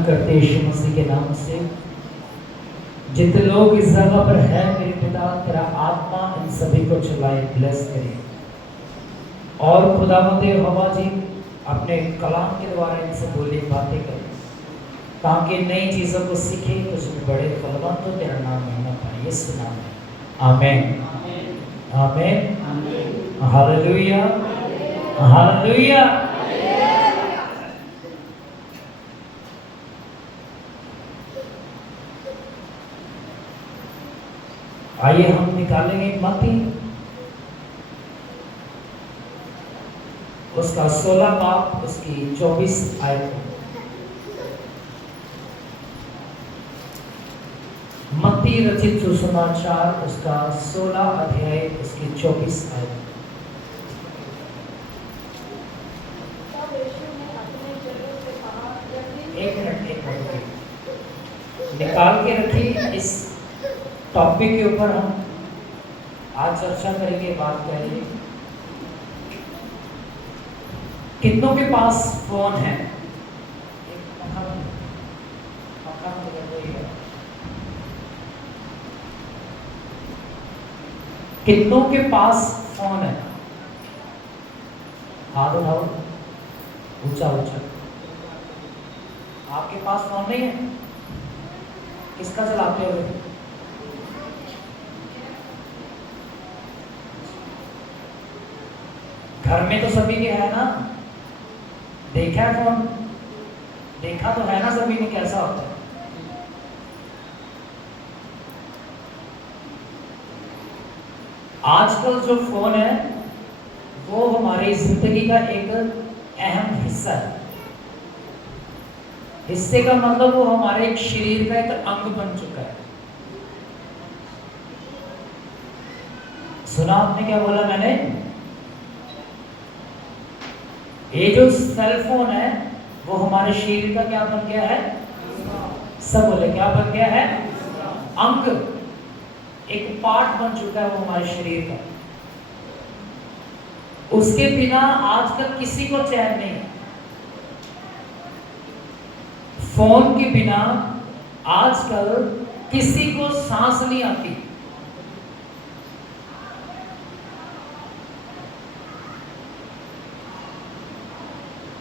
प्रार्थना करते हैं यीशु मसीह के नाम से। जितने लोग इस जगह पर है मेरे पिता, तेरा आत्मा इन सभी को चलाए, ब्लेस करे। और खुदावंद यहोवा जी अपने कलाम के द्वारा इनसे बोली बातें करें, ताकि नई चीज़ों को सीखे, कुछ बड़े फलवंत हो, तेरा नाम महिमा पाए। यीशु नाम है, आमीन आमीन। Hallelujah hallelujah. आइए हम निकालेंगे मत्ती उसका 16 बाब उसकी 24 आयत। मत्ती रचित सुसमाचार उसका 16 अध्याय उसकी 24 आयत। एक मिनट निकाल के रखिए। इस टॉपिक के ऊपर हम आज चर्चा करेंगे, बात करेंगे। कितनों के पास फोन है? कितनों के पास फोन है? हाथ उठाओ, ऊंचा ऊंचा। आपके पास फोन नहीं है? किसका चलाते हो? घर में तो सभी के है ना? देखा है फोन? देखा तो है ना सभी ने कैसा होता है? आजकल जो फोन है वो हमारी जिंदगी का एक अहम हिस्सा है। हिस्से का मतलब वो हमारे एक शरीर का एक अंग बन चुका है। सुना आपने क्या बोला मैंने? ये जो सेल फोन है वो हमारे शरीर का क्या बन गया है? सब बोले क्या बन गया है? अंग, एक पार्ट बन चुका है वो हमारे शरीर का। उसके बिना आजकल किसी को चैन नहीं है। फोन के बिना आजकल किसी को सांस नहीं आती।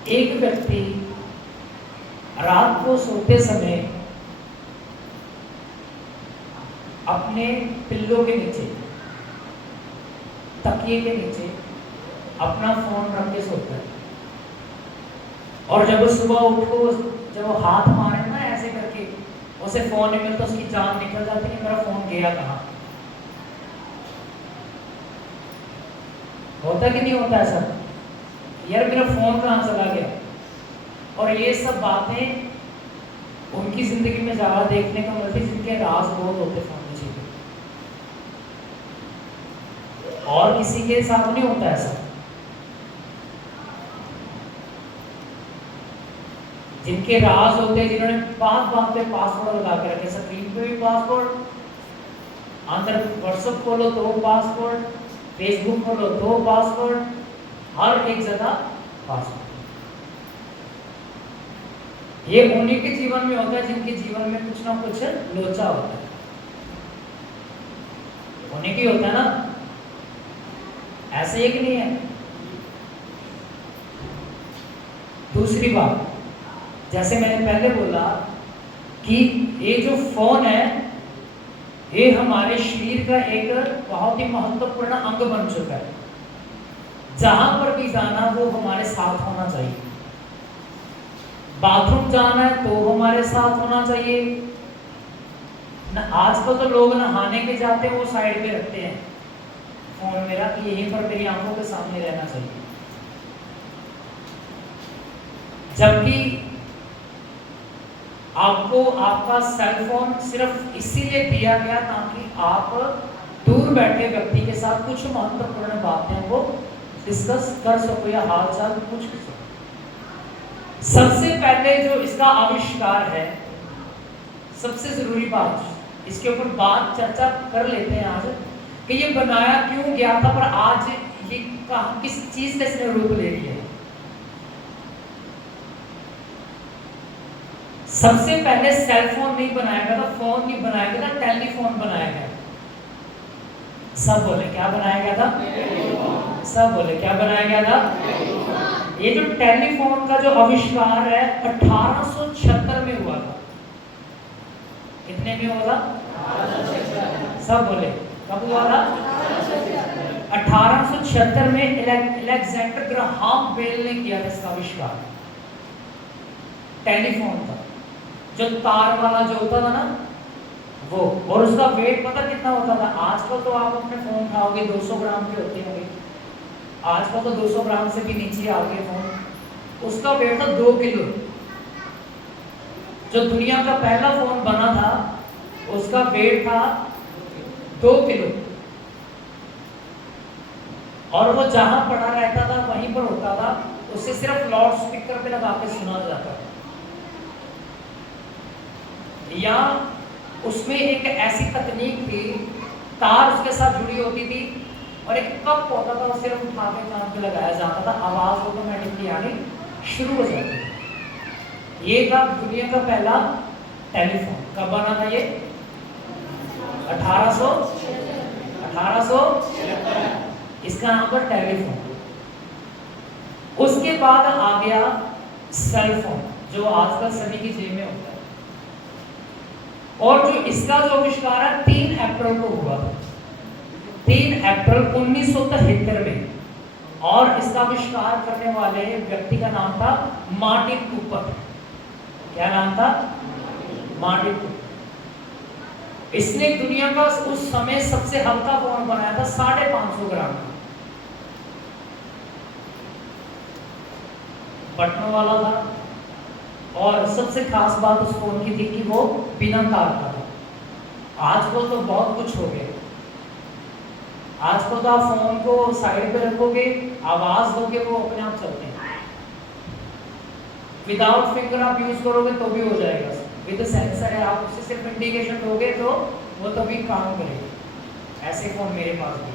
एक व्यक्ति रात को सोते समय अपने पिल्लों के नीचे, तकिए के नीचे अपना फोन रख के सोता है, और जब वो सुबह उठो, जब वो हाथ मारे ना ऐसे करके, उसे फोन नहीं मिलता, उसकी जान निकल जाती है, मेरा फोन गया कहाँ? होता कि नहीं होता ऐसा? यार मेरा फोन कहाँ चला गया? और ये सब बातें उनकी जिंदगी में ज्यादा देखने को मिलती जिनके राज बहुत होते फोन में छिपे। और किसी के साथ नहीं होता ऐसा। जिनके राज होते हैं, जिन्होंने बात बात पे पासवर्ड लगा के रखे, स्क्रीन पे भी पासवर्ड, अंदर व्हाट्सएप खोलो तो पासवर्ड, फेसबुक खोलो तो पासवर्ड, हर एक जगह पासवर्ड। ये उन्हीं के जीवन में होता है जिनके जीवन में कुछ ना कुछ लोचा होता है। उन्हीं की होता है ना, ऐसे एक नहीं है। दूसरी बात, जैसे मैंने पहले बोला कि ये जो फोन है ये हमारे शरीर का एक बहुत ही महत्वपूर्ण अंग बन चुका है। जहां पर भी जाना वो हमारे साथ होना चाहिए। बाथरूम जाना है तो हमारे साथ होना चाहिए ना। आजकल तो लोग नहाने के जाते हैं वो साइड पे रखते हैं फोन मेरा, कि यहीं पर मेरी आंखों के सामने रहना चाहिए। जबकि आपको आपका सेल फोन सिर्फ इसीलिए दिया गया ताकि आप दूर बैठे व्यक्ति के साथ कुछ महत्वपूर्ण बातें वो डिस्कस कर सको या हालचाल पूछ सको। सबसे पहले जो इसका आविष्कार है, सबसे जरूरी बात, इसके ऊपर बात चर्चा कर लेते हैं आज कि ये बनाया क्यों गया था, पर आज ये किस चीज का इसने रूप ले लिया है। सबसे पहले सेल फोन नहीं बनाया गया था, फोन नहीं बनाया गया था, टेलीफोन बनाया गया। सब बोले क्या बनाया गया था? सब बोले क्या बनाया गया था? ये जो टेलीफोन का जो आविष्कार है 1876 में हुआ था। कितने में हुआ था? सब बोले कब हुआ था? 1876 में अलेक्जेंडर ग्राहम बेल ने किया था इसका आविष्कार, टेलीफोन का। जो तार वाला जो होता था ना वो, और उसका वेट पता कितना होता था? आजकल तो आप अपने फोन उठाओगे 200 ग्राम के होते होंगे, आजकल तो 200 ग्राम से भी नीचे आ गए फोन। उसका वेट था 2 किलो। जो दुनिया का पहला फोन बना था उसका वेट था 2 किलो, और वो जहां पड़ा रहता था वहीं पर होता था, उसे सिर्फ लाउड स्पीकर पे लगा के सुना जाता था। या उसमें एक ऐसी तकनीक थी, तार उसके साथ जुड़ी होती थी और एक कप होता था, उसे उठा के कान पे लगाया जाता था, आवाज ऑटोमेटिकली आनी शुरू हो जाती थी। ये था दुनिया का पहला टेलीफोन। कब बना था ये? 1800 इसका नाम था टेलीफोन। उसके बाद आ गया सेल फोन, जो आजकल सभी की जेब में होता है। और जो इसका जो आविष्कार है 3 अप्रैल को हुआ, 3 अप्रैल 1973 में, और इसका आविष्कार करने वाले व्यक्ति का नाम था मार्टिन कूपर। क्या नाम था? Martin Cooper. इसने दुनिया का उस समय सबसे हल्का फोन बनाया था, 550 ग्राम, बटनों वाला था। और सबसे खास बात उस फोन की थी कि वो बिना तार का था। आजकल तो बहुत कुछ हो गया, आजकल तो आप फोन को साइड पे रखोगे, आवाज दोगे, वो अपने आप चलते हैं। विदाउट फिंगर आप यूज करोगे तो भी हो जाएगा, विद सेंसर है, आप उसे सिर्फ इंडिकेशन दोगे तो वो तभी काम करेगा। ऐसे फोन मेरे पास भी।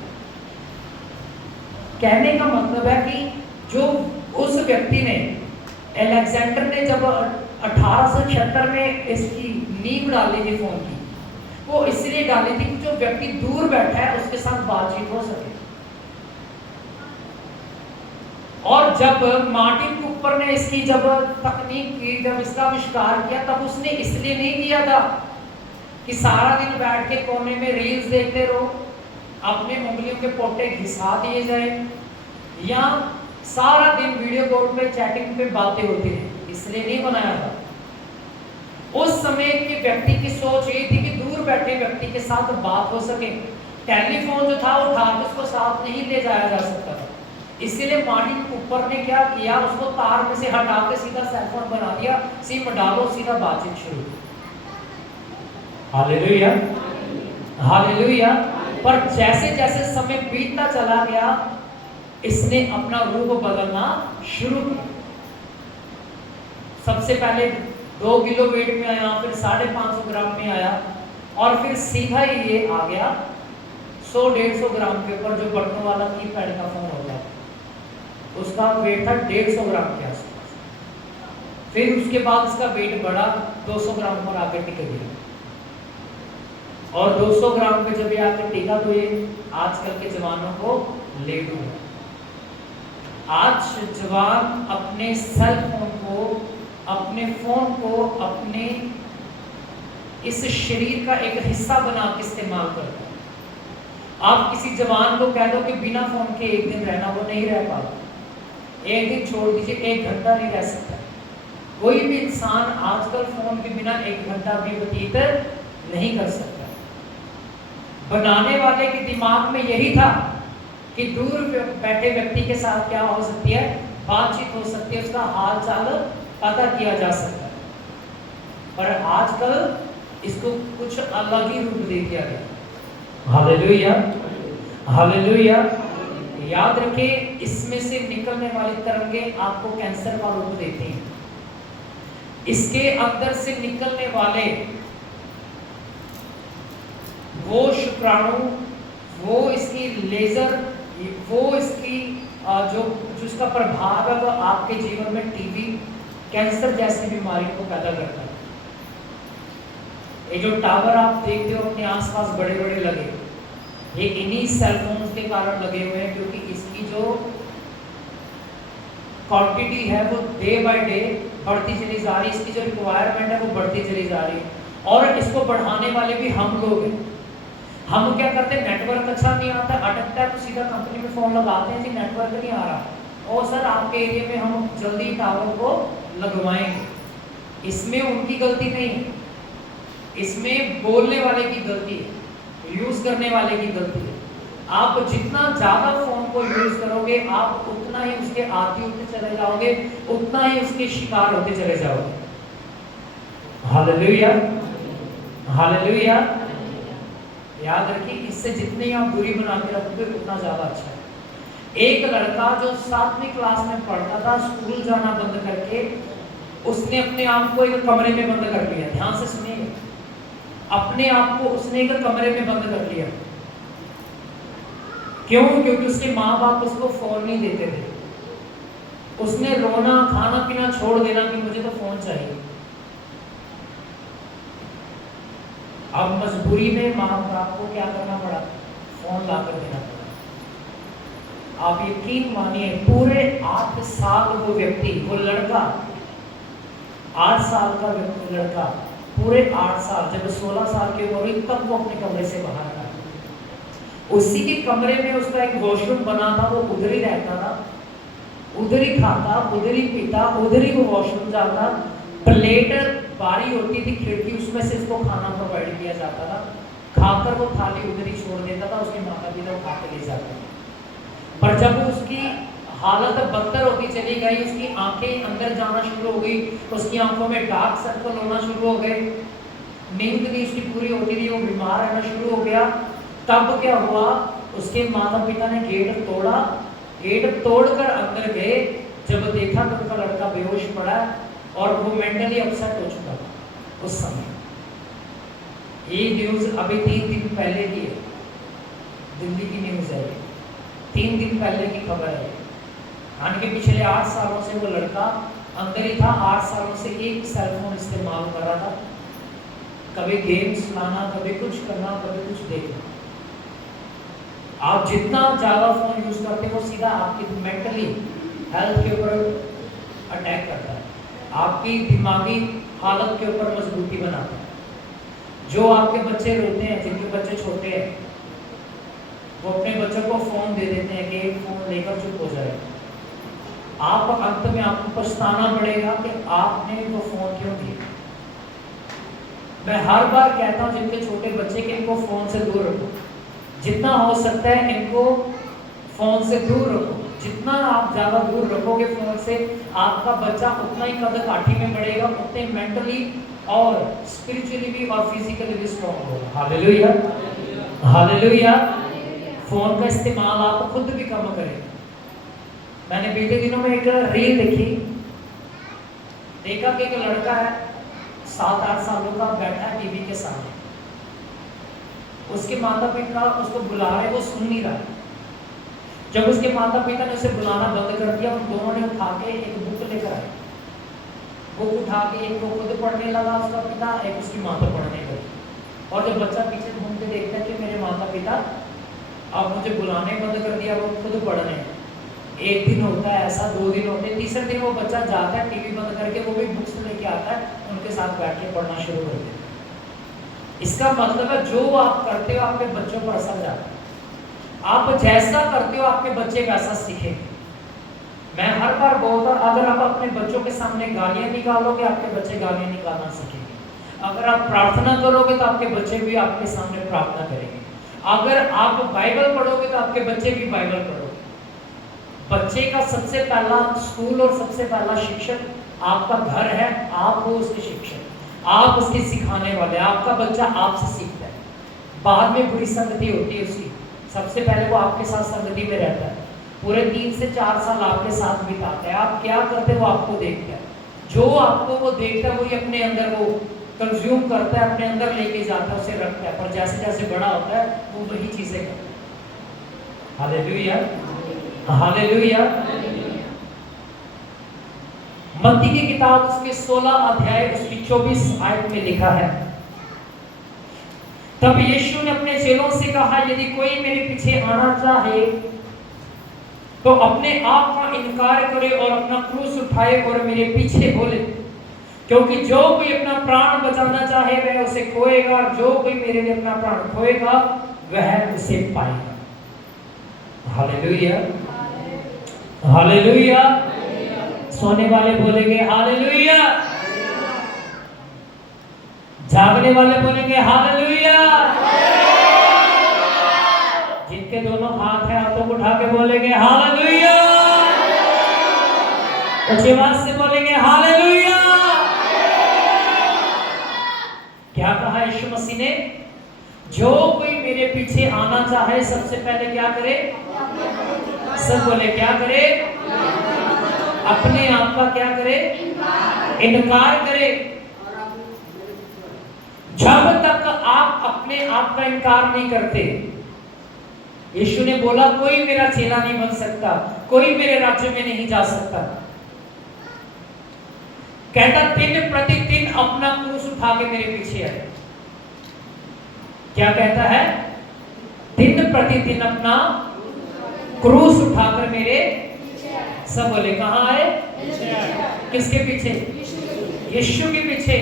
कहने का मतलब है कि जो उस व्यक्ति ने, अलेक्जेंडर ने जब 1876 में इसकी नींव डाली थी फोन की, वो इसलिए डाली थी कि जो व्यक्ति दूर बैठा है उसके साथ बातचीत हो सके। और जब मार्टिन कूपर ने इसकी जब तकनीक की, जब इसका आविष्कार किया, तब उसने इसलिए नहीं किया था कि सारा दिन बैठ के कोने में रील्स देखते रहो, अपने उंगलियों के पोटे घिसा दिए जाए, या सारा दिन वीडियो कॉल पे चैटिंग पे बातें होती रही, इसलिए नहीं बनाया था। उस समय के व्यक्ति की सोच ये थी कि दूर बैठे व्यक्ति के साथ बात हो सके। टेलीफोन जो था उठा के उसको साथ नहीं ले जाया जा सकता था, इसलिए मार्टिन कूपर ने क्या किया, उसको तार में से हटा के सीधा सेलफोन बना दिया, सिम डालो, सीधा बातचीत शुरू। Hallelujah, hallelujah. पर जैसे जैसे समय बीतता चला गया, इसने अपना रूप बदलना शुरू किया। सबसे पहले 2 किलो वेट में आया, फिर 550 ग्राम में आया, और फिर सीधा ही ये आ गया 100-150 ग्राम के ऊपर। जो बटनों वाला कीपैड का फोन होता है उसका वेट था 150 ग्राम के आसपास। फिर उसके बाद इसका वेट बढ़ा, 200 ग्राम पर आकर टिक गया, और 200 ग्राम पे जब ये आकर टिका तो ये आजकल के जवानों को ले डूबा। आज जवान अपने सेल फोन को, अपने फोन को अपने इस शरीर का एक हिस्सा बना के इस्तेमाल करता है। आप किसी जवान को कह दो कि बिना फोन के एक दिन रहना, वो नहीं रह पाता। एक दिन छोड़ दीजिए, 1 घंटा नहीं रह सकता। कोई भी इंसान आजकल फोन के बिना 1 घंटा भी व्यतीत नहीं कर सकता। बनाने वाले के दिमाग में यही था कि दूर बैठे व्यक्ति के साथ क्या हो सकती है, बातचीत हो सकती है, उसका हाल चाल पता किया जा सकता है। पर आजकल इसको कुछ अलग ही रूप दे दिया गया। Hallelujah, hallelujah. याद रखिए, इसमें से निकलने वाली तरंगें आपको कैंसर का रूप देती हैं। इसके अंदर से निकलने वाले वो शुक्राणु, वो इसकी लेजर, वो इसकी जो इसका प्रभाव है वो आपके जीवन में टीबी, कैंसर जैसी बीमारी को पैदा करता है। ये जो टावर आप देखते हो अपने आसपास बड़े बड़े लगे, ये इन्हीं सेल फोन्स के कारण लगे हुए हैं, क्योंकि इसकी जो क्वांटिटी है वो डे बाय डे बढ़ती चली जा रही है, इसकी जो रिक्वायरमेंट है वो बढ़ती चली जा रही है, और इसको बढ़ाने वाले भी हम लोग हैं। हम क्या करते हैं, नेटवर्क अच्छा नहीं आता, अटकता है तो सीधा कंपनी में फोन लगाते हैं, जी नेटवर्क नहीं आ रहा, और सर आपके एरिया में हम जल्दी टावर को लगवाएंगे। इसमें उनकी गलती नहीं है, इसमें बोलने वाले की गलती है, यूज करने वाले की गलती है। आप जितना ज्यादा फोन को यूज करोगे, आप उतना ही उसके आदी होते चले जाओगे, उतना ही उसके शिकार होते चले जाओगे। Hallelujah, hallelujah. याद रखिए, इससे जितनी आप दूरी बना के रखोगे उतना ज्यादा अच्छा है। एक लड़का जो 7वीं क्लास में पढ़ता था, स्कूल जाना बंद करके उसने अपने आप को एक कमरे में बंद कर लिया। ध्यान से सुनिएगा, अपने आप को उसने एक कमरे में बंद कर लिया। क्यों? क्योंकि उसके माँ बाप उसको फोन नहीं देते थे। उसने रोना खाना पीना छोड़ देना कि मुझे तो फोन चाहिए। अब मजबूरी में माँ बाप को क्या करना पड़ा, फोन ला कर देना पड़ा। आप यकीन मानिए, पूरे 8 साल वो व्यक्ति, वो लड़का, 8 साल का लड़का, पूरे 8 साल, जब 16 साल की उम्र हुई तब वो अपने कमरे से बाहर आया। उसी के कमरे में उसका एक वॉशरूम बना था, वो उधर ही रहता था, उधर ही खाता, उधर ही पीता, उधर ही वो वॉशरूम जाता। प्लेट बारी होती थी खिड़की, उसमें से इसको खाना प्रोवाइड किया जाता था, खाकर वो थाली उधर ही छोड़ देता था, उसके माता पिता उठा के ले जाते थे। पर जब उसकी हालत बदतर होती चली गई, उसकी आंखें अंदर जाना शुरू हो गई, उसकी आंखों में डार्क सर्कल होना शुरू हो गए, नींद नहीं उसकी पूरी होती थी, वो बीमार रहना शुरू हो गया। तब क्या हुआ, उसके माता पिता ने गेट तोड़ा, गेट तोड़कर अंदर गए, जब देखा तो उनका लड़का बेहोश पड़ा और वो मेंटली अपसेट हो चुका था उस समय। ये न्यूज़ अभी 3 दिन पहले की है, दिल्ली की न्यूज़ है, 3 दिन पहले की खबर है। यानी कि पिछले 8 सालों से वो लड़का अंदर ही था, 8 सालों से एक सेल फोन इस्तेमाल कर रहा था, कभी गेम्स लाना, कभी कुछ करना, कभी कुछ देखना। आप जितना ज़्यादा फोन यूज करते हो, सीधा आपकी मेंटली हेल्थ के ऊपर अटैक करता है, आपकी दिमागी हालत के ऊपर मजबूती बनाता है। जो आपके बच्चे रोते हैं, जिनके बच्चे छोटे हैं, वो अपने बच्चों को फोन दे देते हैं कि एक फोन लेकर चुप हो जाए। आप अंत में आपको पछताना पड़ेगा कि आपने वो फोन क्यों दिया। मैं हर बार कहता हूँ जिनके छोटे बच्चे के, इनको फोन से दूर रखो, जितना हो सकता है इनको फोन से दूर रखो। जितना आप ज़्यादा दूर रखोगे फोन से, आपका बच्चा उतना ही कद काठी में बढ़ेगा, उतने मेंटली और स्पिरिचुअली भी और फिजिकली भी स्ट्रॉन्ग होगा। Hallelujah, hallelujah. फोन का इस्तेमाल आप खुद भी कम करें। मैंने बीते दिनों में एक रील देखा कि एक लड़का है 7-8 सालों का, बैठा है टीवी के सामने, उसके माता पिता उसको बुला रहे, वो सुन नहीं रहा। जब उसके माता पिता ने उसे बुलाना बंद कर दिया, उन दोनों ने उठा के एक बुक लेकर आए, बुक उठा के एक वो खुद पढ़ने लगा उसका पिता, एक उसकी माता पढ़ने लगी। और जब बच्चा पीछे घूम के देखता है कि मेरे माता पिता अब मुझे बुलाने बंद कर दिया, वो खुद पढ़ने। एक दिन होता है ऐसा, 2 दिन होते हैं, तीसरे दिन वो बच्चा जाता है टीवी बंद करके, वो भी बुक्स लेके आता है, उनके साथ बैठ के पढ़ना शुरू कर देता है। इसका मतलब है जो आप करते हो आपके बच्चों पर असर जाता है। आप जैसा करते हो आपके बच्चे वैसा सीखेंगे। मैं हर बार बोलता हूं, अगर आप अपने बच्चों के सामने गालियां निकालोगे, आपके बच्चे गालियां निकालना सीखेंगे। अगर आप प्रार्थना करोगे तो आपके बच्चे भी आपके सामने प्रार्थना करेंगे। अगर आप बाइबल पढ़ोगे तो आपके बच्चे भी बाइबल पढ़ोगे। बच्चे का सबसे पहला स्कूल और सबसे पहला शिक्षक आपका घर है, आप हो उसके शिक्षक, आप उसके सिखाने वाले। आपका बच्चा आपसे सीखता है, बाद में बुरी संगति होती है उसकी, सबसे पहले वो आपके साथ संगति में रहता है, पूरे 3 से 4 साल आपके साथ बिताता है। आप क्या करते हो वो आपको देखता है, जो आपको वो देखता है वही अपने अंदर वो कंज्यूम करता है, अपने अंदर लेके जाता है, उसे रखता है। पर जैसे जैसे बड़ा होता है वो वही चीजें करता है। Hallelujah, hallelujah. मत्ती की किताब उसके 16 अध्याय उसकी 24 आयत में लिखा है, तब यीशु ने अपने चेलों से कहा, यदि कोई मेरे पीछे आना चाहे तो अपने आप का इनकार करे और अपना क्रूस उठाए और मेरे पीछे बोले, क्योंकि जो कोई अपना प्राण बचाना चाहे वह उसे खोएगा, और जो कोई मेरे लिए अपना प्राण खोएगा वह उसे पाएगा। Hallelujah, hallelujah. सोने वाले बोलेंगे हालेलुया, जागने वाले बोलेंगे हालेलुया। जिनके दोनों हाथ हैं हाथों को उठा के बोलेंगे हालेलुया, ऊंची आवाज से बोलेंगे हालेलुया। क्या कहा यीशु मसीह ने? जो कोई मेरे पीछे आना चाहे सबसे पहले क्या करे? सब बोले क्या करे? अपने आप का क्या करे? इनकार करे। जब तक आप अपने आप का इनकार नहीं करते, यीशु ने बोला कोई मेरा चेला नहीं बन सकता, कोई मेरे राज्य में नहीं जा सकता। कहता दिन प्रतिदिन अपना क्रूस उठा के मेरे पीछे आए। क्या कहता है? दिन प्रतिदिन अपना क्रूस उठाकर मेरे, सब बोले कहां आए? किसके पीछे? यीशु के पीछे।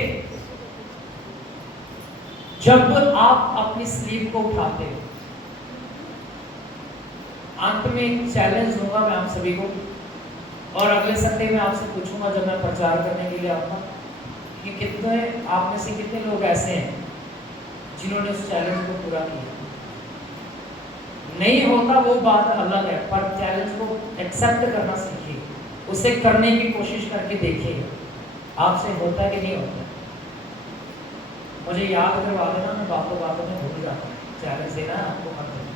जब आप अपनी स्लीव को उठाते हो, अंत में एक चैलेंज दूंगा मैं आप सभी को, और अगले संडे में आपसे पूछूंगा जब मैं प्रचार करने के लिए आऊंगा कि कितने आप में से कितने लोग ऐसे हैं जिन्होंने उस चैलेंज को पूरा किया। नहीं होता वो बात अलग है, पर चैलेंज को एक्सेप्ट करना सीखिए, उसे करने की कोशिश करके देखिए आपसे होता है कि नहीं होता। मुझे याद करवा देना, मैं बातों बातों में भूल जाता हूँ, चैलेंज देना है आपको मत देना।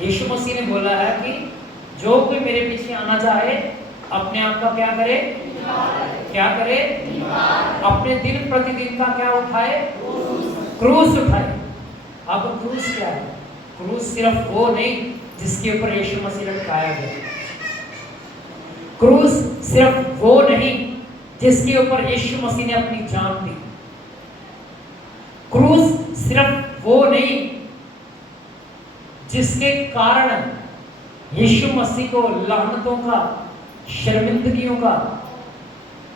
यीशु मसीह ने बोला है कि जो कोई मेरे पीछे आना चाहे अपने आप का क्या करे? क्या करे? अपने दिन प्रतिदिन का क्या उठाए? क्रूस उठाए। अब क्रूस क्या है? क्रूस सिर्फ वो नहीं जिसके ऊपर यीशु मसीह लटकाया गया। क्रूस सिर्फ वो नहीं जिसके ऊपर यीशु मसीह ने अपनी जान दी। क्रूस सिर्फ वो नहीं जिसके कारण यीशु मसीह को लानतों का, शर्मिंदगियों का,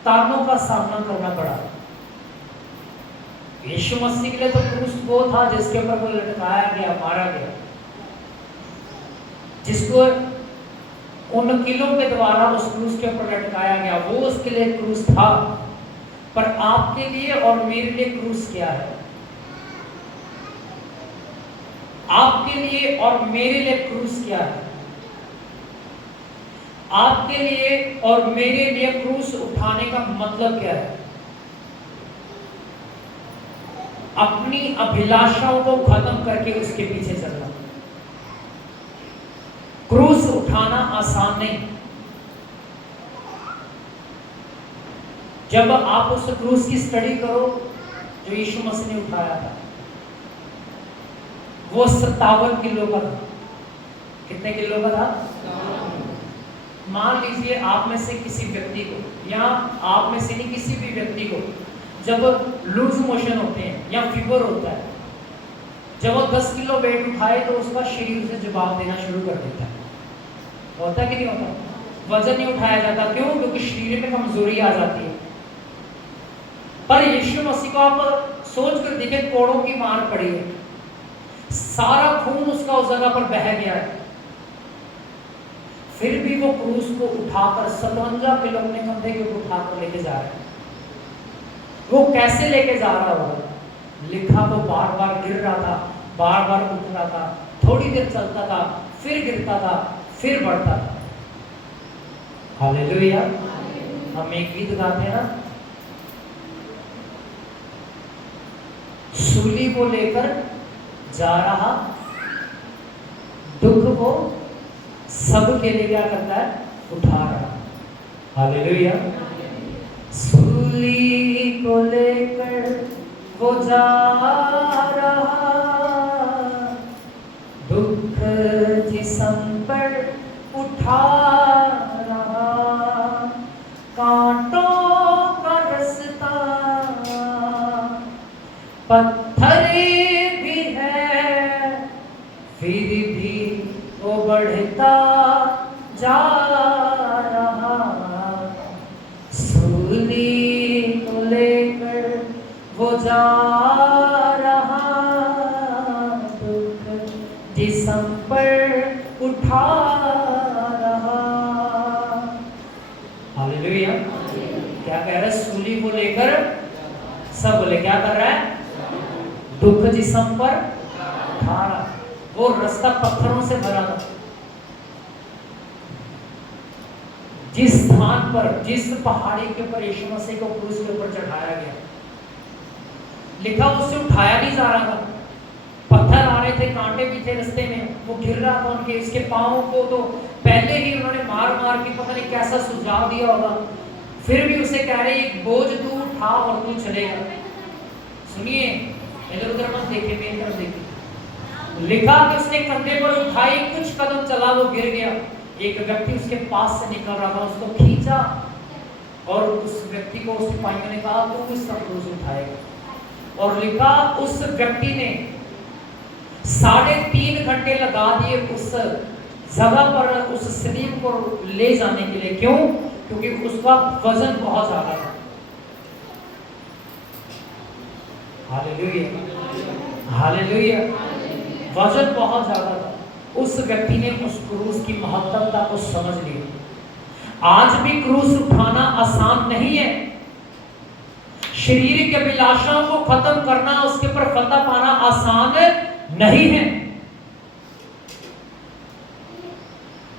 तानों का सामना करना पड़ा। यीशु मसीह के लिए तो क्रूस वो था जिसके ऊपर वो लटकाया गया, मारा गया, जिसको उन कीलों के द्वारा उस क्रूस के ऊपर लटकाया गया, वो उसके लिए क्रूस था। पर आपके लिए और मेरे लिए क्रूस क्या है? आपके लिए और मेरे लिए क्रूस क्या है? आपके लिए और मेरे लिए क्रूस उठाने का मतलब क्या है? अपनी अभिलाषाओं को खत्म करके उसके पीछे चलना। क्रूस उठाना आसान नहीं। जब आप उस क्रूस की स्टडी करो जो यीशु मसीह ने उठाया था, वो 57 किलो का था। कितने किलो का था? मान लीजिए आप में से किसी व्यक्ति को, या आप में से नहीं किसी भी व्यक्ति को जब लूज मोशन होते हैं या फीवर होता है, जब वो 10 किलो वेट उठाए तो उसका शरीर उसे जवाब देना शुरू कर देता है। होता है कि नहीं होता? वजन नहीं उठाया जाता। क्यों? क्योंकि शरीर में कमजोरी आ जाती है। पर यीशु मसीह को आप सोच कर देखें, कोड़ों की मार पड़ी है, सारा खून उसका उस जगह पर बह गया है, फिर भी वो क्रूस को उठाकर 57 किलो अपने कंधे के ऊपर उठाकर लेके जा रहा है। वो कैसे लेके जा रहा होगा? लिखा वो बार बार गिर रहा था, बार बार उठ रहा था, थोड़ी देर चलता था, फिर गिरता था, फिर बढ़ता था। हालेलुया। हम एक गीत गाते हैं ना, सूली को लेकर जा रहा, दुख को सबके लिए क्या करता है? उठा रहा। हालेलुया। सूली को लेकर वो जा रहा, दुख जिस्म पर उठा रहा, कांटों का रास्ता, पत्थर भी बढ़ता जा रहा, सूली को लेकर वो जा रहा, दुख जिस्म पर उठा रहा। हालेलुया। क्या कह रहा है? सूली को लेकर, सब बोले क्या कर रहा है? दुख जिस्म पर उठा रहा। वो रास्ता पत्थरों से भरा था। जिस स्थान पर, जिस पहाड़ी के ऊपर यीशु मसीह को क्रूस के ऊपर चढ़ाया गया, लिखा उससे उठाया नहीं जा रहा था। पत्थर आ रहे थे, कांटे भी थे रास्ते में, वो गिर रहा था उनके, उसके पाँव को तो पहले ही उन्होंने मार मार के पता नहीं कैसा सुझाव दिया होगा, फिर भी उसे कह रहे एक बोझ तू उठा और तू चलेगा। सुनिए, इधर उधर मत देखे, मेरी तरफ देखिए। लिखा कि उसने कंधे पर उठाई, कुछ कदम चला, वो गिर गया। एक व्यक्ति उसके पास से निकल रहा था, उसको खींचा और उस व्यक्ति को उस सिपाहियों ने कहा तू इसका क्रूस उठाएगा। और लिखा उस व्यक्ति ने 3.5 घंटे लगा दिए उस जगह पर उस सलीब को ले जाने के लिए। क्यों? क्योंकि उसका वजन बहुत ज्यादा था। Hallelujah, hallelujah. वजन बहुत ज्यादा था। उस व्यक्ति ने उस क्रूस की महत्वता को समझ लिया। आज भी क्रूस उठाना आसान नहीं है। शरीर के अभिलाषाओं को खत्म करना, उसके ऊपर फतह पाना आसान नहीं है,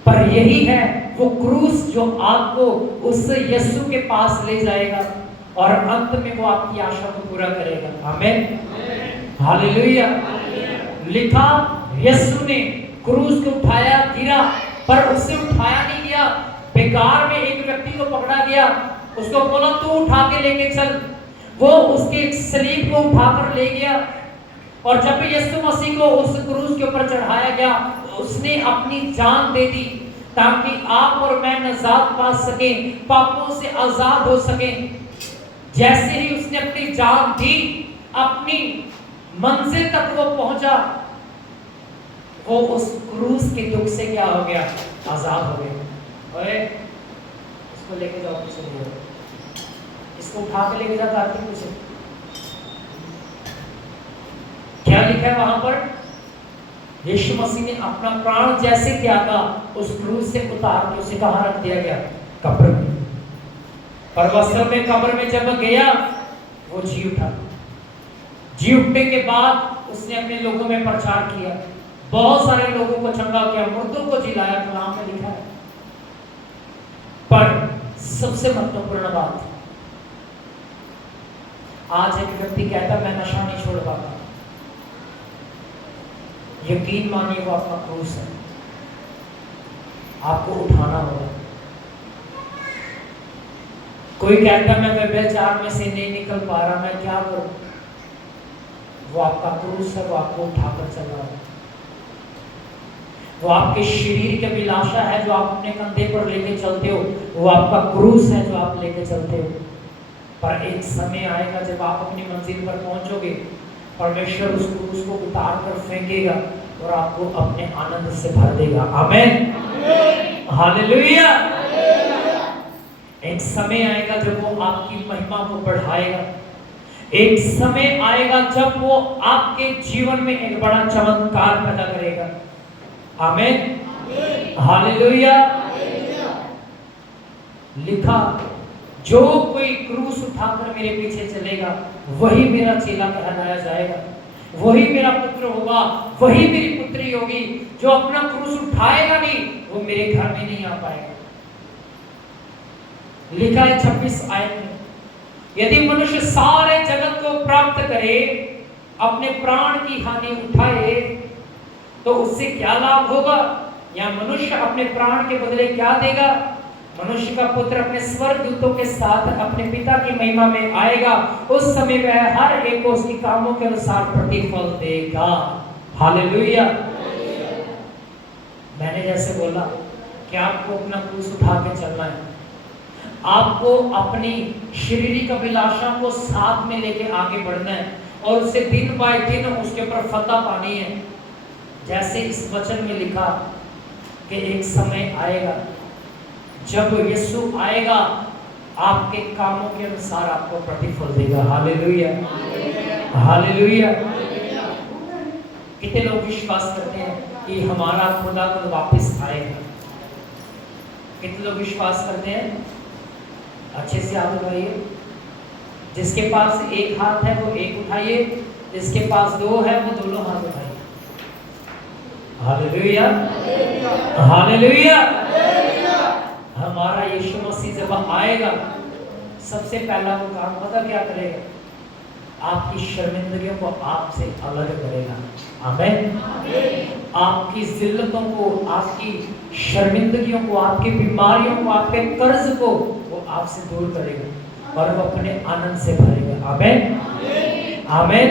पर यही है वो क्रूस जो आपको उस यीशु के पास ले जाएगा और अंत में वो आपकी आशा को पूरा करेगा। आमीन, हालेलुया। लिखा यीशु ने क्रूस को उठाया, गिरा, पर उससे उठाया नहीं गया। बेकार में एक व्यक्ति को पकड़ा गया, उसको बोला तू उठा के लेके चल। वो उसके सलीब को उठाकर ले गया और जब यीशु मसीह को उस क्रूस के ऊपर चढ़ाया गया, उसने अपनी जान दे दी ताकि आप और मैं निजात पा सके, पापों से आजाद हो सके। जैसे ही उसने अपनी जान दी, अपनी मंजिल तक वो पहुंचा, वो उस क्रूस के दुख से क्या हो गया? आजाद हो गया। ओए, इसको लेके जाओ, पीछे इसको उठा के लेके जाओ कार्तिक पीछे। क्या लिखा है वहां पर? यीशु मसीह ने अपना प्राण जैसे त्यागा, उस क्रूस से उतार के उसे कहां रख दिया गया? कब्र में। पर असल में कब्र में जब गया, वो जी उठा। जी उठने के बाद उसने अपने लोगों में प्रचार किया, बहुत सारे लोगों को चंगा किया, मुर्दों को जिलाया, कलाम में लिखा है। पर सबसे महत्वपूर्ण बात, आज एक व्यक्ति कहता मैं नशा नहीं छोड़ पाता, यकीन मानिए वो आपका क्रूस है, आपको उठाना होगा। कोई कहता मैं व्यभिचार में से नहीं निकल पा रहा, मैं क्या करूं? वो आपका क्रूस है, वो आपको उठाकर चल रहा है। वो आपके शरीर की अभिलाषा है जो आप अपने कंधे पर लेके चलते हो, वो आपका क्रूस है जो आप लेके चलते हो। पर एक समय आएगा जब आप अपनी मंजिल पर पहुंचोगे, परमेश्वर उस क्रूस को उतार कर फेंकेगा और आपको अपने आनंद से भर देगा। आमीन, हालेलुया। एक समय आएगा जब वो आपकी महिमा को बढ़ाएगा। एक समय आएगा जब वो आपके जीवन में एक बड़ा चमत्कार पैदा करेगा। आमीन, हालेलुया। लिखा जो कोई क्रूस उठाकर मेरे पीछे चलेगा, वही मेरा चेला कहलाया जाएगा, वही मेरा पुत्र होगा, वही मेरी पुत्री होगी। जो अपना क्रूस उठाएगा नहीं, वो मेरे घर में नहीं आ पाएगा। लिखा है 26 आयत में, यदि मनुष्य सारे जगत को प्राप्त करे, अपने प्राण की हानि उठाए, तो उससे क्या लाभ होगा? या मनुष्य अपने प्राण के बदले क्या देगा? मनुष्य का पुत्र अपने स्वर्गदूतों के साथ अपने पिता की महिमा में आएगा, उस समय वह हर एक को उसके कामों के अनुसार प्रतिफल देगा। हालेलुया। मैंने जैसे बोला कि आपको अपना क्रूस उठा के चलना है, आपको अपनी शारीरिक अभिलाषा को साथ में लेके आगे बढ़ना है और उसे दिन बाय दिन उसके ऊपर फतह पानी है। जैसे इस वचन में लिखा कि एक समय आएगा जब यीशु आएगा, आपके कामों के अनुसार आपको प्रतिफल देगा। Hallelujah, hallelujah. कितने लोग विश्वास करते हैं कि हमारा खुदा तो वापस आएगा? कितने लोग विश्वास करते हैं? अच्छे से हाथ उठाइए। जिसके पास एक हाथ है वो एक उठाइए, जिसके पास दो है वो दोनों हाथ उठाइए। Hallelujah, hallelujah. हमारा यीशु मसीह जब आएगा, सबसे पहला वो काम पता क्या करेगा? आपकी शर्मिंदगियों को आपसे अलग करेगा। आमीन। आपकी जिल्लतों को, आपकी शर्मिंदगियों को, आपकी बीमारियों को, आपके कर्ज को वो आपसे दूर करेगा और वो अपने आनंद से भरेगा। आमीन, आमीन।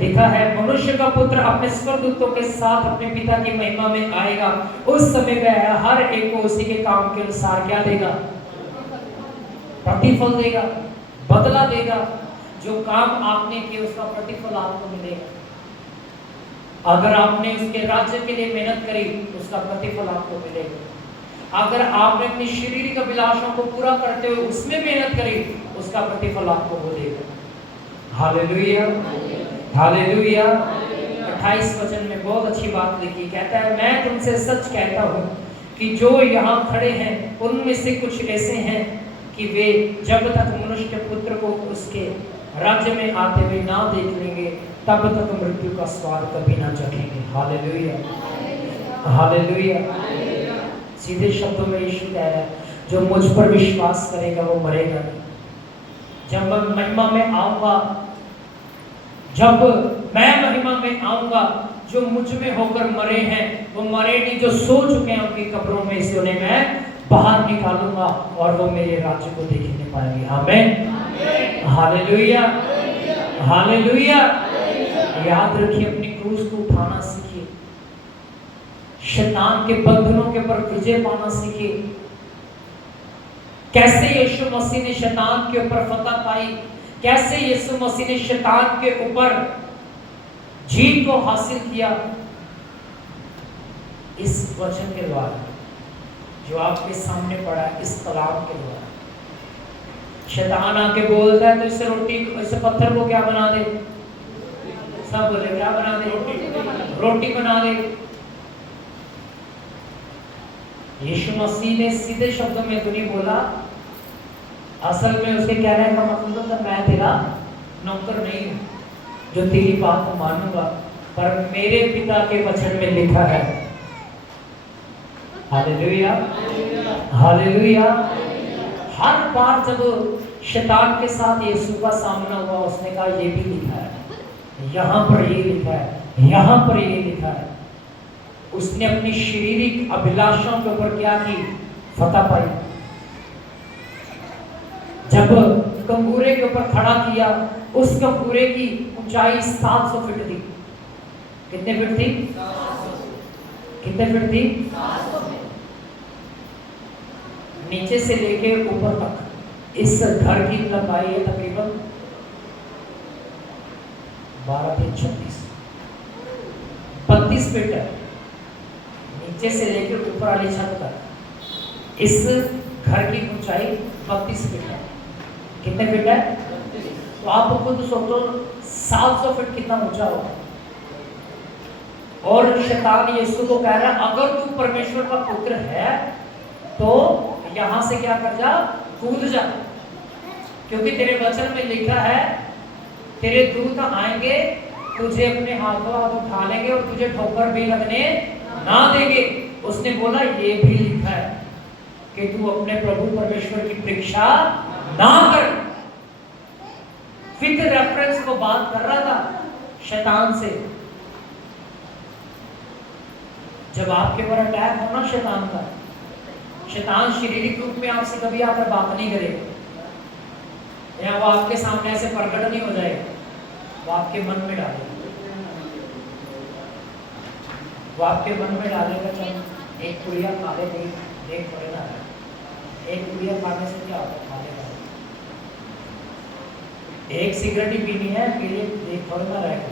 लिखा है मनुष्य का पुत्र अपने स्वर्गदूतों के साथ अपने पिता की महिमा में आएगा। उस समय वह हर एक को उसी के काम के अनुसार क्या देगा? प्रतिफल देगा, बदला देगा। जो काम आपने किया उसका प्रतिफल आपको मिलेगा। अगर आपने उसके राज्य के लिए मेहनत करी उसका प्रतिफल आपको मिलेगा। अगर आपने अपनी शारीरिक अभिलाषाओं को पूरा करते हुए उसमें मेहनत करी उसका प्रतिफल आपको वो देगा। Hallelujah, hallelujah. 28 वचन में बहुत अच्छी बात लिखी, कहता है मैं तुमसे सच कहता हूँ कि जो यहाँ खड़े हैं उनमें से कुछ ऐसे हैं कि वे जब तक मनुष्य के पुत्र को उसके राज्य में आते हुए ना देख लेंगे तब तक मृत्यु का स्वाद कभी ना चखेंगे। Hallelujah, hallelujah. सीधे शब्दों में यीशु कह रहा है जो मुझ पर विश्वास करेगा वो मरेगा नहीं। जब मैं महिमा में आऊंगा, जब मैं महिमा में आऊंगा, जो मुझ में होकर मरे हैं वो मरे नहीं, जो सो चुके हैं उनकी कब्रों में से उन्हें मैं बाहर निकालूंगा और वो मेरे राज्य को देखने पाएंगे। आमीन, हालेलुया, हालेलुया। याद रखिए, अपनी क्रूस को उठाना सीखिए, शैतान के बंधनों के ऊपर विजय पाना सीखिए। कैसे यीशु मसीह ने शैतान के ऊपर फतह पाई, कैसे यीशु मसीह ने शैतान के ऊपर जीत को हासिल किया, इस वचन के द्वारा जो आपके सामने पड़ा है, इस कलाम के द्वारा। शैतान आके बोलता है तो इससे रोटी, इससे पत्थर को क्या बना दे? सब बोले क्या बना दे? रोटी बना दे। यीशु मसीह ने सीधे शब्दों में तो नहीं बोला, असल में उसके कहने का मतलब था मैं तेरा नौकर नहीं हूं जो तेरी बात को मानूंगा, पर मेरे पिता के वचन में लिखा है। Hallelujah, hallelujah. हर बार जब शैतान के साथ यीशु का सामना हुआ उसने कहा ये भी लिखा है, यहाँ पर ये लिखा है, यहाँ पर ये लिखा है। उसने अपनी शारीरिक अभिलाषाओं के ऊपर क्या की? फतह पाई। जब कंगूरे के ऊपर खड़ा किया, उस कंगूरे की ऊंचाई 700 फीट थी। कितने फीट थी? कितने फीट थी? नीचे से लेके ऊपर तक इस घर की लंबाई है तकरीबन 12 फीट 32 फीट है। नीचे से लेकर ऊपर वाली छत तक इस घर की ऊंचाई 32 फीट है। कितने फीट है? तो आप खुद सोचो 700 फीट कितना ऊंचा होगा। और शैतान यीशु को कह रहा है अगर तू परमेश्वर का पुत्र है तो यहां से क्या कर जा? कूद जा, क्योंकि तेरे वचन में लिखा है तेरे दूत आएंगे, तुझे अपने हाथों हाथ उठा लेंगे और तुझे ठोकर भी लगने ना देंगे। उसने बोला ये भी लिखा है कि तू अपने प्रभु परमेश्वर की परीक्षा ना कर। विद रेफरेंस को बात कर रहा था शैतान से। जब आपके ऊपर अटैक होना शैतान का, शैतान शारीरिक रूप में आपसे कभी आकर बात नहीं करेगा या वो आपके सामने ऐसे प्रकट नहीं हो जाएगा, वो आपके मन में डालेगा। वो आपके मन में डालेगा चल एक पुड़िया खा ले, देख पड़ेगा। एक पुड़िया खाने से क्या होता है? खा लेगा। एक सिगरेट ही पीनी है, पी ले, देख पड़ेगा रहेगा।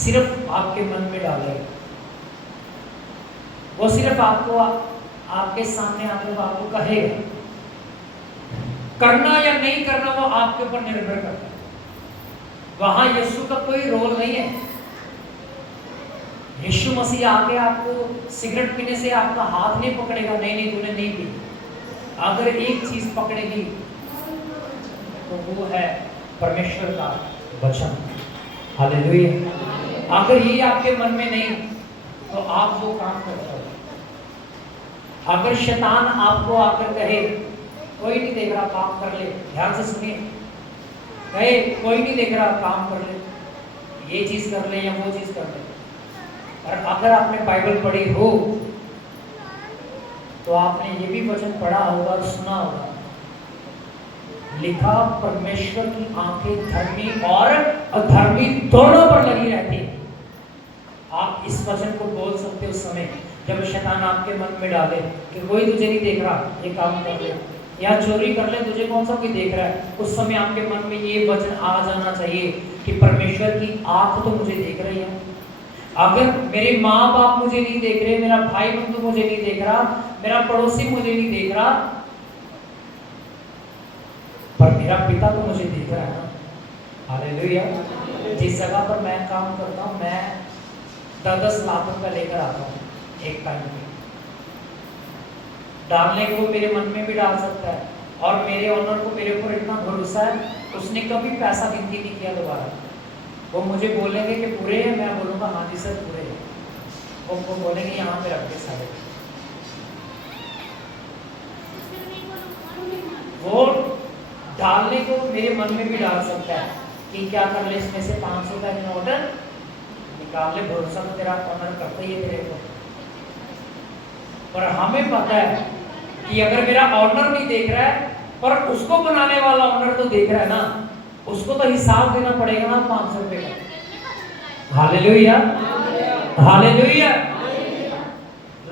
सिर्फ आपके मन में डालेगा। वो सिर्फ आपको आपके सामने आके वो आपको कहेगा, करना या नहीं करना वो आपके ऊपर निर्भर करता है। वहां यीशु का कोई रोल नहीं है। यीशु मसीह आके आपको सिगरेट पीने से आपका हाथ नहीं पकड़ेगा, नहीं नहीं तूने नहीं पी। अगर एक चीज पकड़ेगी तो वो है परमेश्वर का वचन। हालेलुया। अगर ये आपके मन में नहीं तो आप वो काम करते हो। अगर शैतान आपको आकर कहे कोई नहीं देख रहा काम कर ले, ध्यान से सुनिए, कहे कोई नहीं देख रहा काम कर ले, ये चीज कर ले या वो चीज कर ले, और अगर आपने बाइबल पढ़ी हो तो आपने ये भी वचन पढ़ा होगा और सुना होगा, लिखा परमेश्वर की आंखें धर्मी और अधर्मी दोनों पर लगी रहती है। आप इस वचन को बोल सकते हो उस समय जब शैतान आपके मन में डाले कि कोई तुझे नहीं देख रहा, ये काम कर ले, या चोरी कर ले, तुझे कौन सा कोई देख रहा है। उस समय आपके मन में ये वचन आ जाना चाहिए कि परमेश्वर की आंख तो मुझे देख रही है। अगर मेरे माँ बाप मुझे नहीं देख रहे, मेरा भाई बंधु मुझे नहीं देख रहा, मेरा पड़ोसी मुझे नहीं देख रहा, पर मेरा पिता तो मुझे देख रहा है ना। हालेलुया। जिस जगह पर मैं काम करता हूँ, मैं 10-10 लाख रुपए लेकर आता हूँ एक टाइम पे। डालने को मेरे मन में भी डाल सकता है, और मेरे ऑनर को मेरे ऊपर इतना भरोसा है, उसने कभी पैसा गिनती नहीं किया दोबारा। वो मुझे बोलेंगे कि पूरे हैं, मैं बोलूँगा हाँ जी सर पूरे हैं। वो बोलेंगे यहाँ पे रख के सारे। वो डालने को मेरे मन में भी डाल सकता है कि क्या कर ले, इसमें से 500 का नोट निकाल ले, भरोसा तो तेरा ऑनर करता ही है तेरे को। पर हमें पता है कि अगर मेरा ऑनर नहीं देख रहा है, पर उसको बनाने वाला ऑनर तो देख रहा है ना, उसको तो हिसाब देना पड़ेगा ना 500 रुपए का। Hallelujah, hallelujah.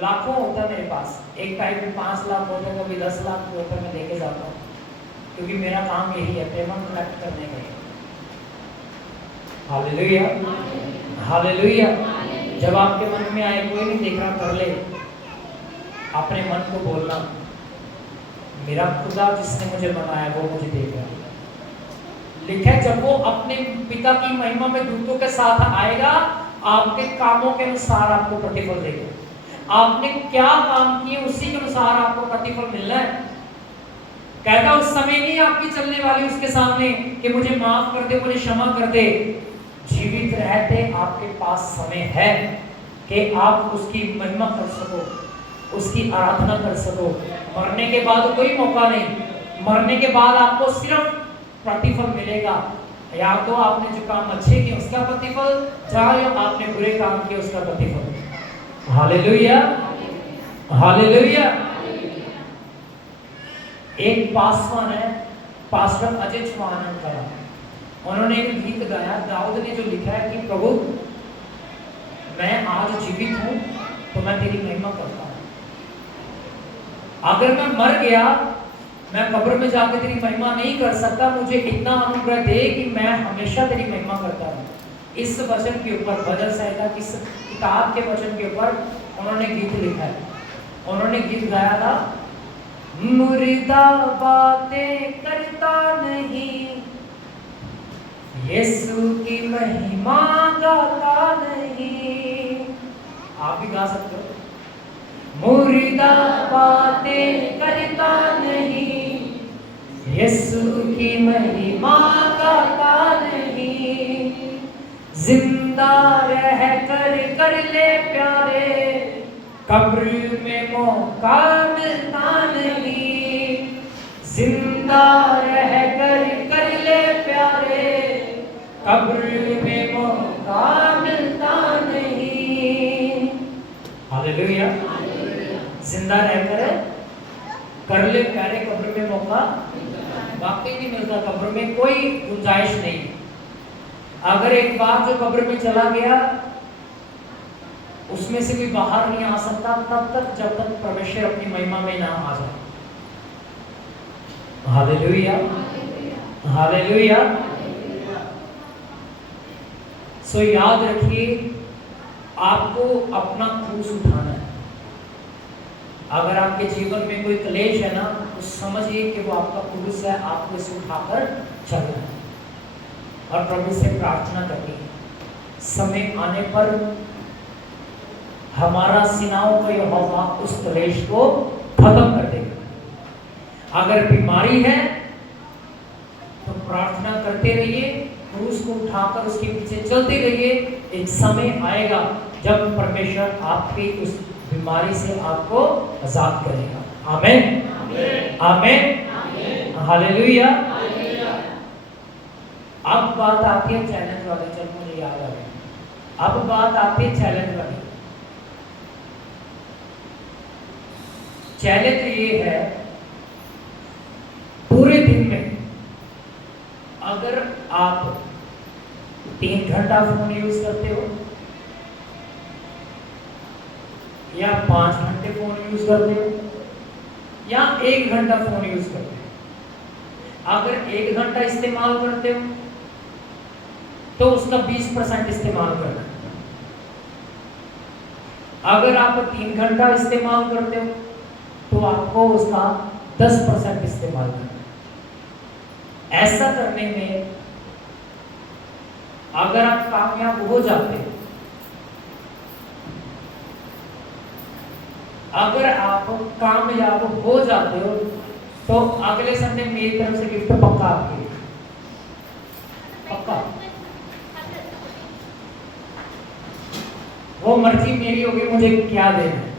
लाखों होता है मेरे पास, एक टाइम में 5 लाख होता है, कभी 10 लाख रुपए मैं लेके जाता हूँ, क्योंकि मेरा काम यही है, पेमेंट कलेक्ट करने का। Hallelujah, hallelujah. जब आपके मन में आए कोई नहीं देख रहा, कर ले, अपने मन को बोलना मेरा खुदा जिसने मुझे बनाया वो मुझे देख रहा है। लिखा है जब वो अपने पिता की महिमा में दूतों के साथ आएगा, आपके कामों के अनुसार आपको प्रतिफल देगा। आपने क्या काम किए उसी के अनुसार आपको प्रतिफल मिलना है। कहता उस समय नहीं आपकी चलने वाली उसके सामने कि मुझे माफ कर दे, मुझे क्षमा कर दे। जीवित रहते आपके पास समय है कि आप उसकी महिमा कर सको, उसकी आराधना कर सको। मरने के बाद कोई मौका नहीं। मरने के बाद आपको सिर्फ प्रतिफल मिलेगा, या तो आपने जो काम अच्छे किए उसका प्रतिफल, चाहे आपने बुरे काम किए उसका प्रतिफल। Hallelujah, hallelujah. एक पासवान है, पास्टर अजय चौहान का, उन्होंने एक गीत गाया, दाऊद ने जो लिखा है कि प्रभु मैं आज जीवित हूं तो मैं तेरी महिमा करता हूं। अगर मैं मर गया, मैं कब्र में जाकर तेरी महिमा नहीं कर सकता, मुझे इतना अनुग्रह दे कि मैं हमेशा तेरी महिमा करता रहूं। इस वचन के ऊपर, भजन संहिता की इस किताब के वचन के ऊपर उन्होंने गीत लिखा है। उन्होंने गीत गाया था, मुर्दा बातें करता नहीं, यीशु की महिमा गाता नहीं। आप भी गा सकते हो। मुर्दा बातें करता नहीं, यीशु की महिमा गाता नहीं, जिंदा रह कर ले प्यारे, कब्र में मौका मिलता नहीं, जिंदा रह कर ले प्यारे, कब्र में मौका मिलता नहीं। हालेलुया। जिंदा रहकर कर ले प्यारे, कब्र में मौका वाकई नहीं मिलता। कब्र में कोई गुंजाइश नहीं। अगर एक बार जो कब्र में चला गया, उसमें से कोई बाहर नहीं आ सकता तब तक जब तक परमेश्वर अपनी महिमा में ना आ जाए। Hallelujah, hallelujah. सो याद रखिए, आपको अपना क्रूस उठाना है। अगर आपके जीवन में कोई क्लेश है ना, तो समझिए कि वो आपका क्रूस है, आपको इसे उठाकर चलना है और प्रभु से प्रार्थना करनी है। समय आने पर हमारा सेनाओं का यहोवा उस क्लेश को खत्म कर देगा। अगर बीमारी है तो प्रार्थना करते रहिए, क्रूस को उठाकर उसके पीछे चलते रहिए। एक समय आएगा जब परमेश्वर आपकी उस बीमारी से आपको आजाद करेगा। आमीन, आमीन, हालेलुया। अब बात आती है चैलेंज वाले। चल, मुझे याद आ गया। अब बात आती है चैलेंज वाली। चैलेंज ये है, पूरे दिन में अगर आप 3 घंटा फोन यूज करते हो या 5 घंटे फोन यूज करते हो या 1 घंटा फोन यूज करते हो, अगर 1 घंटा इस्तेमाल करते हो तो उसका 20% इस्तेमाल करना। अगर आप 3 घंटा इस्तेमाल करते हो तो आपको उसका 10% इस्तेमाल करना। ऐसा करने में अगर आप कामयाब हो जाते हो, अगर आप कामयाब हो जाते हो तो अगले संडे मेरी तरफ से गिफ्ट पक्का आपके लिए, पक्का। वो मर्जी मेरी होगी मुझे क्या देना है,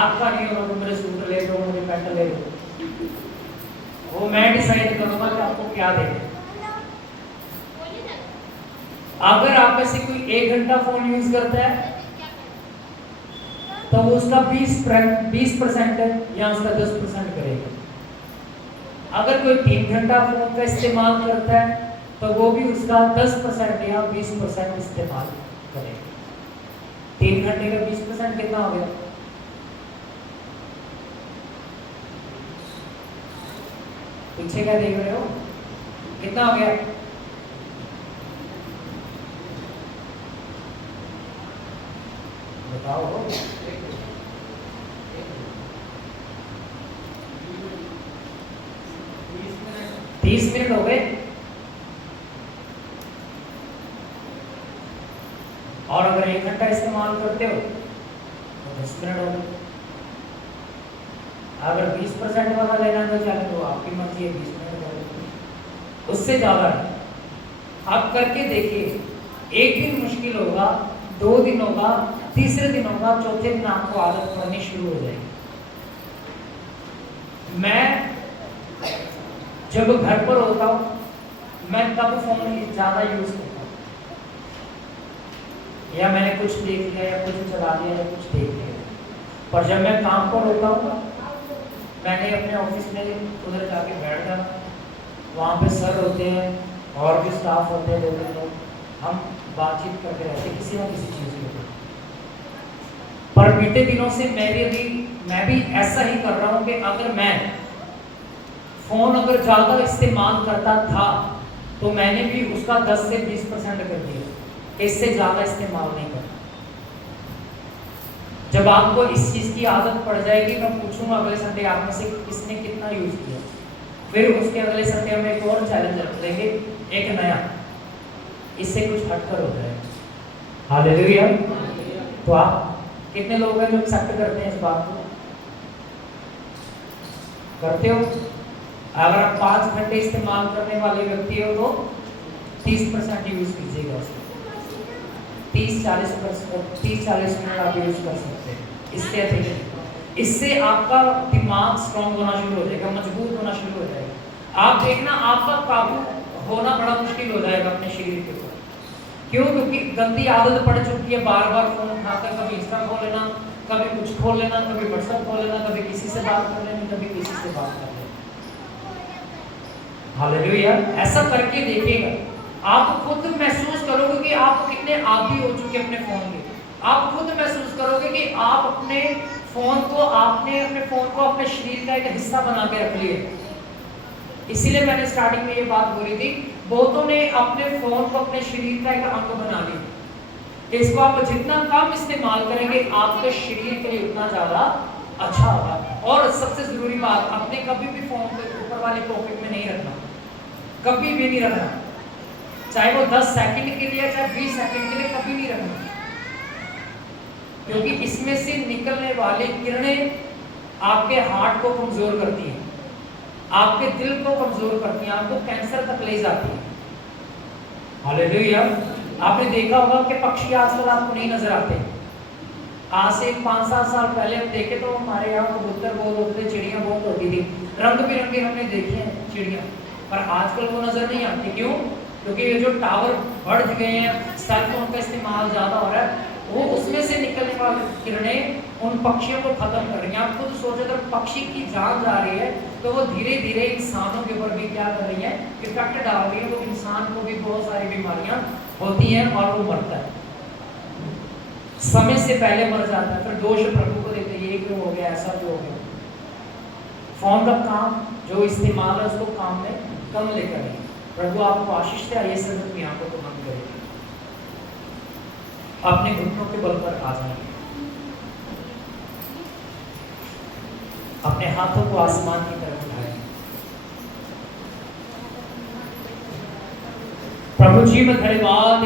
आपका नहीं होगा। तो मेरे सूट ले दो, मुझे पैंट ले दो, वो मैं डिसाइड करूंगा कि आपको क्या देना है। अगर आप में से कोई 1 घंटा फोन यूज करता है तो वो उसका 20% या उसका 10% करेगा। अगर कोई 3 घंटा फोन का इस्तेमाल करता है तो वो भी उसका 10% या 20% इस्तेमाल करेगा। 3 घंटे का 20% कितना हो गया? पीछे क्या देख रहे हो? कितना हो गया? बताओ। 30 मिनट हो गए। और अगर 1 घंटा इस्तेमाल करते हो तो 10 मिनट हो गए। अगर 20% वाला लेना तो चलो, तो आपकी मर्जी है, 20 मिनट करो, उससे ज्यादा नहीं। आप करके देखिए, एक दिन मुश्किल होगा, 2 दिन होगा, तीसरे दिन होगा, चौथे दिन आपको आदत पड़नी शुरू हो जाएगी। मैं जब घर पर होता हूँ, मैं तब फोन ज्यादा यूज करता हूँ, या मैंने कुछ देख लिया या कुछ चला लिया या कुछ देख लिया। पर जब मैं काम पर होता हूँ, मैंने अपने ऑफिस में उधर जाके बैठ जाना, वहाँ पे सर होते हैं और भी स्टाफ होते हैं, 2-3 लोग, हम बातचीत करते रहते हैं किसी न किसी चीज़ के ऊपर। पर बीते दिनों से मैं भी ऐसा ही कर रहा हूँ कि अगर मैं फोन अगर ज़्यादा इस्तेमाल करता था तो मैंने भी उसका 10 से 20% कर दिया, इससे ज़्यादा इस्तेमाल नहीं करना। जब आपको इस चीज़ की आदत पड़ जाएगी, मैं पूछूंगा अगले संडे आप में से किसने कितना यूज़ किया, फिर उसके अगले संडे हम एक और चैलेंज रख देंगे, एक नया, इससे कुछ हटकर हो जाएगा। हालेलुया। तो आप कितने लोग हैं जो एक्सेप्ट करते हैं इस बात को? करते हो? अगर आप 5 घंटे इस्तेमाल करने वाले व्यक्ति हो तो 30% यूज कीजिएगा उसको। 30-40 मिनट आप यूज कर सकते हैं, इससे अधिक। इससे आपका दिमाग स्ट्रॉन्ग होना शुरू हो जाएगा, मजबूत होना शुरू हो जाएगा। आप देखना, आपका काबू होना बड़ा मुश्किल हो जाएगा अपने शरीर के ऊपर। क्यों? क्योंकि गंदी आदत पड़ चुकी है, बार बार फोन उठाकर कभी इंस्टा खोल लेना, कभी कुछ खोल लेना, कभी व्हाट्सएप खोल लेना, कभी किसी से बात कर लेनी, कभी किसी से बात कर लेना। हालेलुया। ऐसा करके देखिएगा, आप खुद महसूस करोगे कि आप कितने आदी हो चुके अपने फोन के। आप खुद महसूस करोगे कि आप अपने फोन को अपने शरीर का एक हिस्सा बना के रख लिए। इसीलिए मैंने स्टार्टिंग में ये बात बोली थी, बहुतों ने अपने फोन को अपने शरीर का एक अंग बना लिया। इसको आप जितना कम इस्तेमाल करेंगे आपके शरीर के लिए उतना ज्यादा अच्छा होगा। और सबसे जरूरी बात, आपने कभी भी फोन को ऊपर वाले पॉकेट में नहीं रखना, कभी भी नहीं रखना, चाहे वो 10 सेकंड के लिए चाहे 20 सेकंड के लिए, कभी नहीं रखना, क्योंकि इसमें से निकलने वाली किरणें आपके हार्ट को कमजोर करती हैं, आपके दिल को कमजोर करती हैं, आपको कैंसर तक ले जाती है। हालेलुया। आपने देखा होगा कि पक्षी आजकल आपको नहीं नजर आते। आज से 5-7 साल पहले हम देखे तो हमारे यहाँ कबूतर बहुत होते थे, चिड़िया बहुत होती थी, रंग बिरंगे हमने देखे हैं चिड़िया, पर आजकल वो नजर नहीं आती। क्यों? क्योंकि ये जो टावर बढ़ गए हैं, सेलफोन का इस्तेमाल ज्यादा हो रहा है, वो उसमें से निकलने वाली किरणें उन पक्षियों को खत्म कर रही हैं। आप खुद सोचो, अगर पक्षी की जान जा रही है तो वो धीरे धीरे इंसानों के ऊपर भी क्या कर रही है, इफेक्ट डाल रही है। तो इंसान को भी बहुत सारी बीमारियां होती हैं और वो मरता है, समय से पहले मर जाता है, फिर दोष प्रभु को देते, ये क्यों हो गया, ऐसा क्यों हो गया। फोन का काम जो इस्तेमाल है उसको काम में कम लेकर आइए। प्रभु आपको आशीष दे। आइए संगत में आंखों को बंद करें, अपने घुटनों के बल पर आ जाइए, अपने हाथों को आसमान की तरफ उठाएं। प्रभु जी मैं धन्यवाद